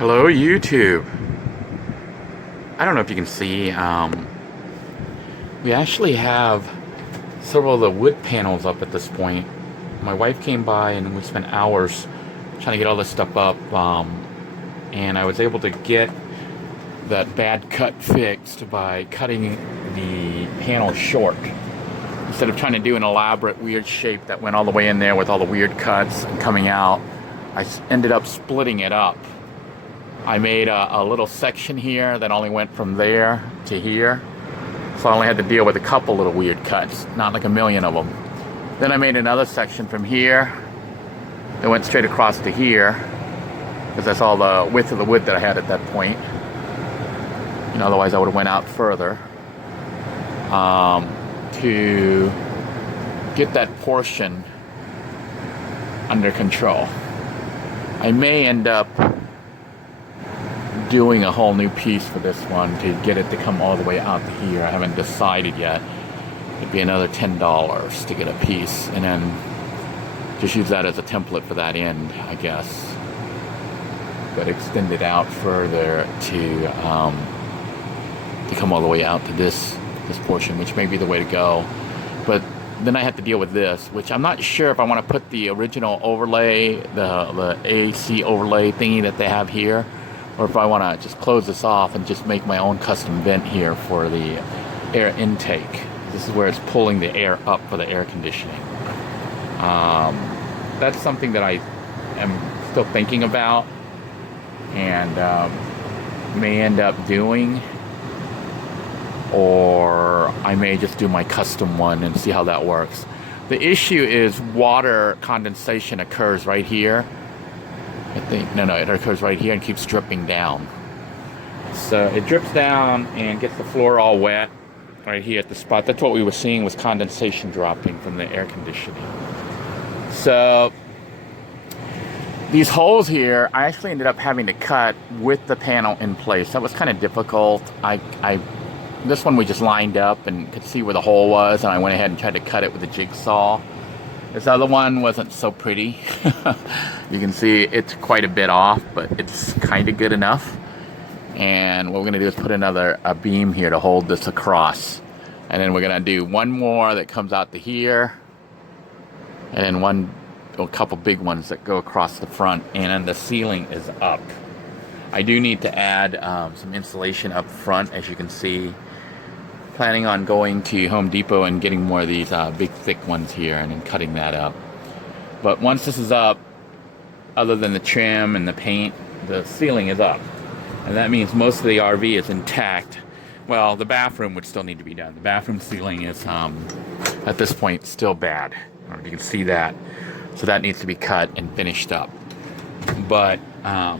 Hello YouTube. I don't know if you can see, we actually have several of the wood panels up at this point. My wife came by and we spent hours trying to get all this stuff up, and I was able to get that bad cut fixed by cutting the panel short. Instead of trying to do an elaborate weird shape that went all the way in there with all the weird cuts and coming out, I ended up splitting it up. I made a little section here that only went from there to here. So I only had to deal with a couple little weird cuts, not like a million of them. Then I made another section from here that went straight across to here, because that's all the width of the wood that I had at that point. You know, otherwise I would have went out further. To get that portion under control. I may end up doing a whole new piece for this one to get it to come all the way out to here. I haven't decided yet. It'd be another $10 to get a piece, and then just use that as a template for that end, I guess. But extend it out further to come all the way out to this portion, which may be the way to go. But then I have to deal with this, which I'm not sure if I want to put the original overlay, the AC overlay thingy that they have here, or if I want to just close this off and just make my own custom vent here for the air intake. This is where it's pulling the air up for the air conditioning. That's something that I am still thinking about, and may end up doing, or I may just do my custom one and see how that works. The issue is water condensation occurs right here. I think, no, it occurs right here and keeps dripping down. So it drips down and gets the floor all wet right here at the spot. That's what we were seeing, was condensation dropping from the air conditioning. So these holes here, I actually ended up having to cut with the panel in place. That was kind of difficult. This one we just lined up and could see where the hole was, and I went ahead and tried to cut it with a jigsaw. This other one wasn't so pretty. You can see it's quite a bit off, but it's kind of good enough. And what we're going to do is put a beam here to hold this across. And then we're going to do one more that comes out to here, and then a couple big ones that go across the front, and then the ceiling is up. I do need to add some insulation up front, as you can see. Planning on going to Home Depot and getting more of these big thick ones here and then cutting that up. But once this is up, other than the trim and the paint, the ceiling is up. And that means most of the RV is intact. Well, the bathroom would still need to be done. The bathroom ceiling is, at this point, still bad. I don't know if you can see that. So that needs to be cut and finished up. But I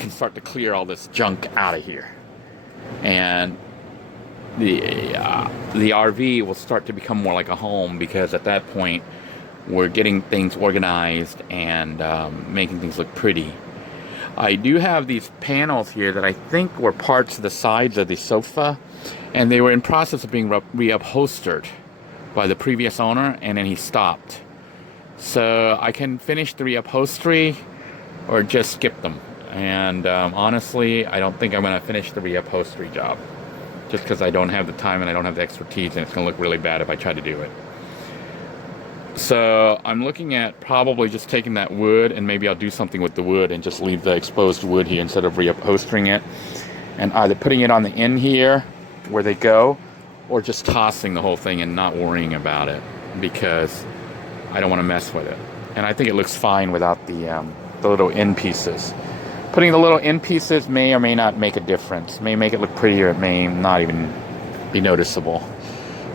can start to clear all this junk out of here. And the RV will start to become more like a home, because at that point we're getting things organized and making things look pretty. I do have these panels here that I think were parts of the sides of the sofa, and they were in process of being reupholstered by the previous owner, and then he stopped. So I can finish the reupholstery or just skip them. And honestly, I don't think I'm going to finish the reupholstery job, just because I don't have the time and I don't have the expertise, and it's going to look really bad if I try to do it. So I'm looking at probably just taking that wood, and maybe I'll do something with the wood and just leave the exposed wood here instead of reupholstering it, and either putting it on the end here where they go, or just tossing the whole thing and not worrying about it, because I don't want to mess with it. And I think it looks fine without the little end pieces. Putting the little end pieces may or may not make a difference. It may make it look prettier. It may not even be noticeable.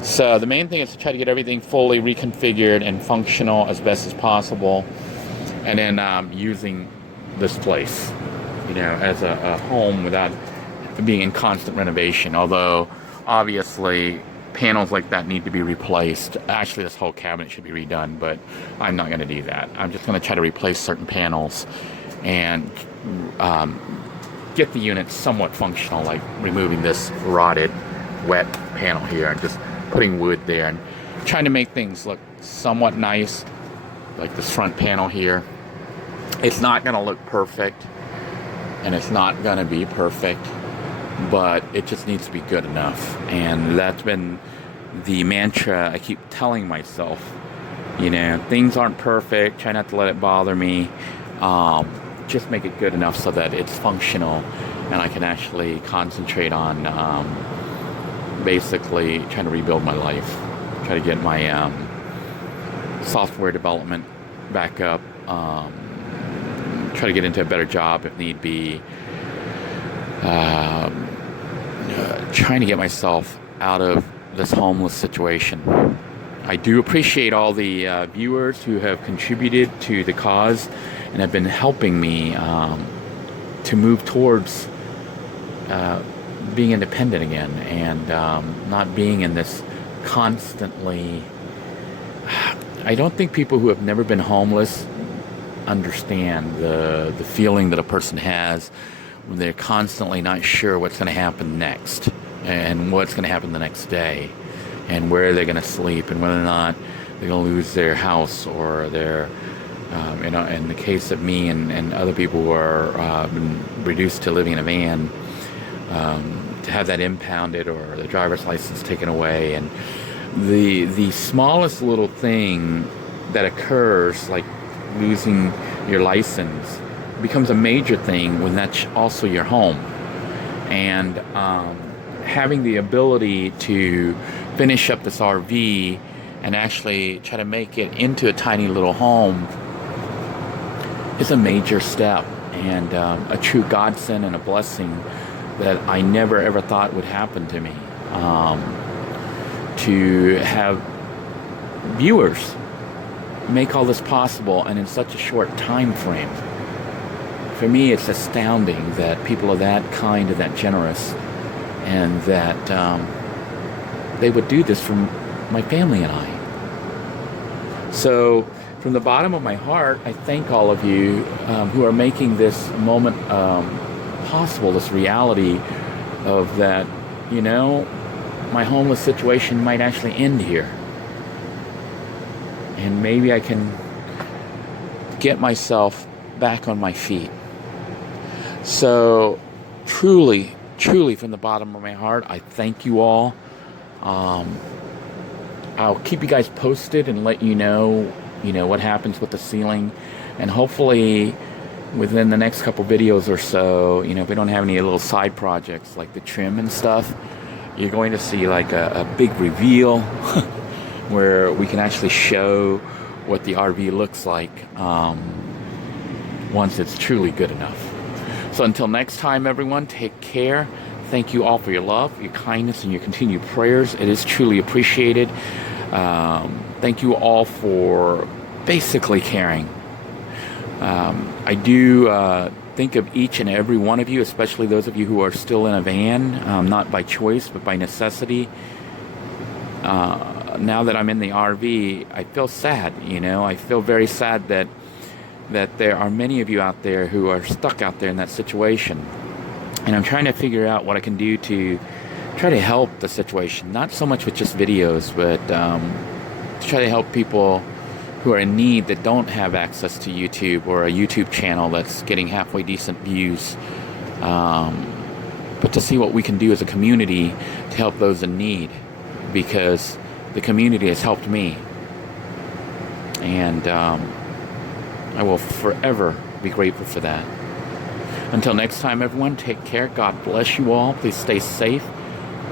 So the main thing is to try to get everything fully reconfigured and functional as best as possible, and then using this place, you know, as a home without being in constant renovation. Although obviously panels like that need to be replaced. Actually, this whole cabinet should be redone, but I'm not going to do that. I'm just going to try to replace certain panels and get the unit somewhat functional, like removing this rotted, wet panel here and just putting wood there and trying to make things look somewhat nice, like this front panel here. It's not going to look perfect, and it's not going to be perfect, but it just needs to be good enough. And that's been the mantra I keep telling myself. You know, things aren't perfect. Try not to let it bother me. Just make it good enough so that it's functional, and I can actually concentrate on basically trying to rebuild my life. Try to get my software development back up. Try to get into a better job if need be. Trying to get myself out of this homeless situation. I do appreciate all the viewers who have contributed to the cause and have been helping me to move towards being independent again, and not being in this constantly. I don't think people who have never been homeless understand the feeling that a person has when they're constantly not sure what's going to happen next, and what's going to happen the next day, and where they're going to sleep, and whether or not they're going to lose their house, or their in the case of me and other people who are been reduced to living in a van, to have that impounded or the driver's license taken away. And the smallest little thing that occurs, like losing your license, becomes a major thing when that's also your home. And having the ability to finish up this RV and actually try to make it into a tiny little home is a major step, and a true godsend and a blessing that I never ever thought would happen to me. To have viewers make all this possible, and in such a short time frame. For me, it's astounding that people are that kind and that generous, and that they would do this for my family and I. So, from the bottom of my heart, I thank all of you who are making this moment possible, this reality of that, you know, my homeless situation might actually end here. And maybe I can get myself back on my feet. So, truly, truly from the bottom of my heart, I thank you all. I'll keep you guys posted and let you know what happens with the ceiling. And hopefully, within the next couple videos or so, if we don't have any little side projects like the trim and stuff, you're going to see like a big reveal where we can actually show what the RV looks like once it's truly good enough. So until next time, everyone, take care. Thank you all for your love, your kindness, and your continued prayers. It is truly appreciated. Thank you all for basically caring. I do think of each and every one of you, especially those of you who are still in a van, not by choice, but by necessity. Now that I'm in the RV, I feel sad, I feel very sad that there are many of you out there who are stuck out there in that situation. And I'm trying to figure out what I can do to try to help the situation. Not so much with just videos, but to try to help people who are in need that don't have access to YouTube or a YouTube channel that's getting halfway decent views. But to see what we can do as a community to help those in need, because the community has helped me. And I will forever be grateful for that. Until next time, everyone, take care. God bless you all. Please stay safe,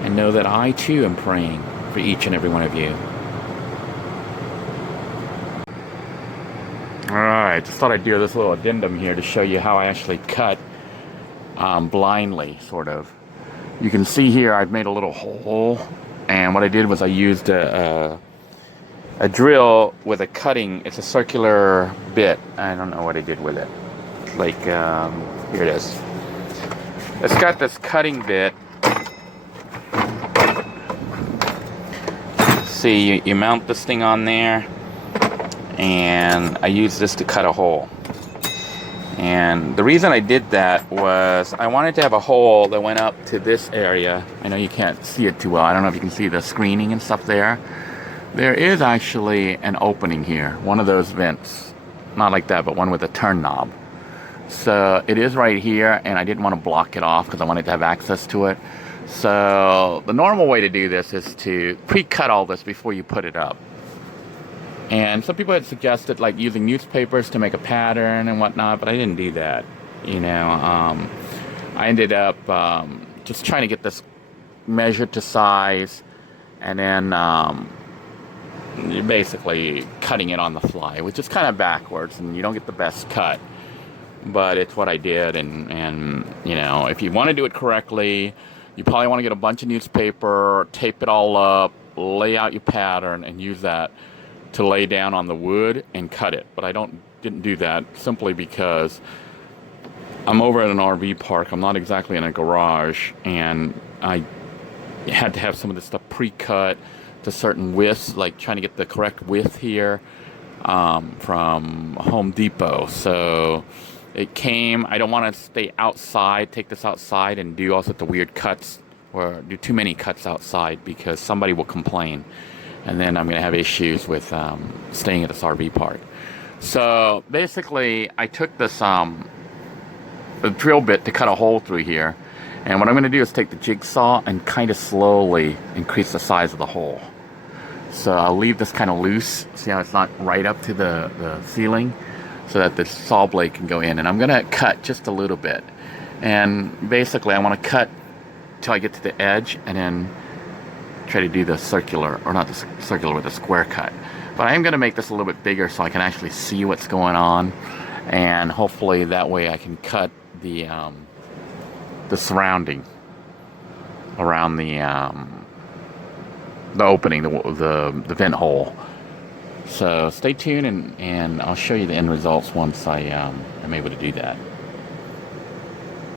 and know that I too am praying for each and every one of you. Alright, just thought I'd do this little addendum here to show you how I actually cut blindly, sort of. You can see here I've made a little hole, and what I did was I used a drill with a cutting. It's a circular bit. I don't know what I did with it. Like, here it is. It's got this cutting bit. See, you mount this thing on there, and I use this to cut a hole. And the reason I did that was I wanted to have a hole that went up to this area. I know you can't see it too well. I don't know if you can see the screening and stuff there. There is actually an opening here, one of those vents. Not like that, but one with a turn knob. So it is right here, and I didn't want to block it off because I wanted to have access to it. So the normal way to do this is to pre-cut all this before you put it up. And some people had suggested like using newspapers to make a pattern and whatnot, but I didn't do that. You know, I ended up just trying to get this measured to size, and then you're basically cutting it on the fly, which is kind of backwards, and you don't get the best cut. But it's what I did, and you know, if you want to do it correctly, you probably want to get a bunch of newspaper, tape it all up, lay out your pattern, and use that to lay down on the wood and cut it. But I didn't do that simply because I'm over at an RV park. I'm not exactly in a garage, and I had to have some of this stuff pre-cut to certain widths, like trying to get the correct width here from Home Depot. So it came, I don't want to stay outside, take this outside and do all sorts of weird cuts or do too many cuts outside because somebody will complain. And then I'm going to have issues with staying at this RV park. So basically, I took this the drill bit to cut a hole through here. And what I'm going to do is take the jigsaw and kind of slowly increase the size of the hole. So I'll leave this kind of loose. See how it's not right up to the ceiling? So that the saw blade can go in. And I'm going to cut just a little bit. And basically, I want to cut till I get to the edge and then try to do the circular, or not the circular, with the square cut. But I am going to make this a little bit bigger so I can actually see what's going on. And hopefully that way I can cut the surrounding around the opening, the vent hole. So stay tuned, and I'll show you the end results once I am able to do that.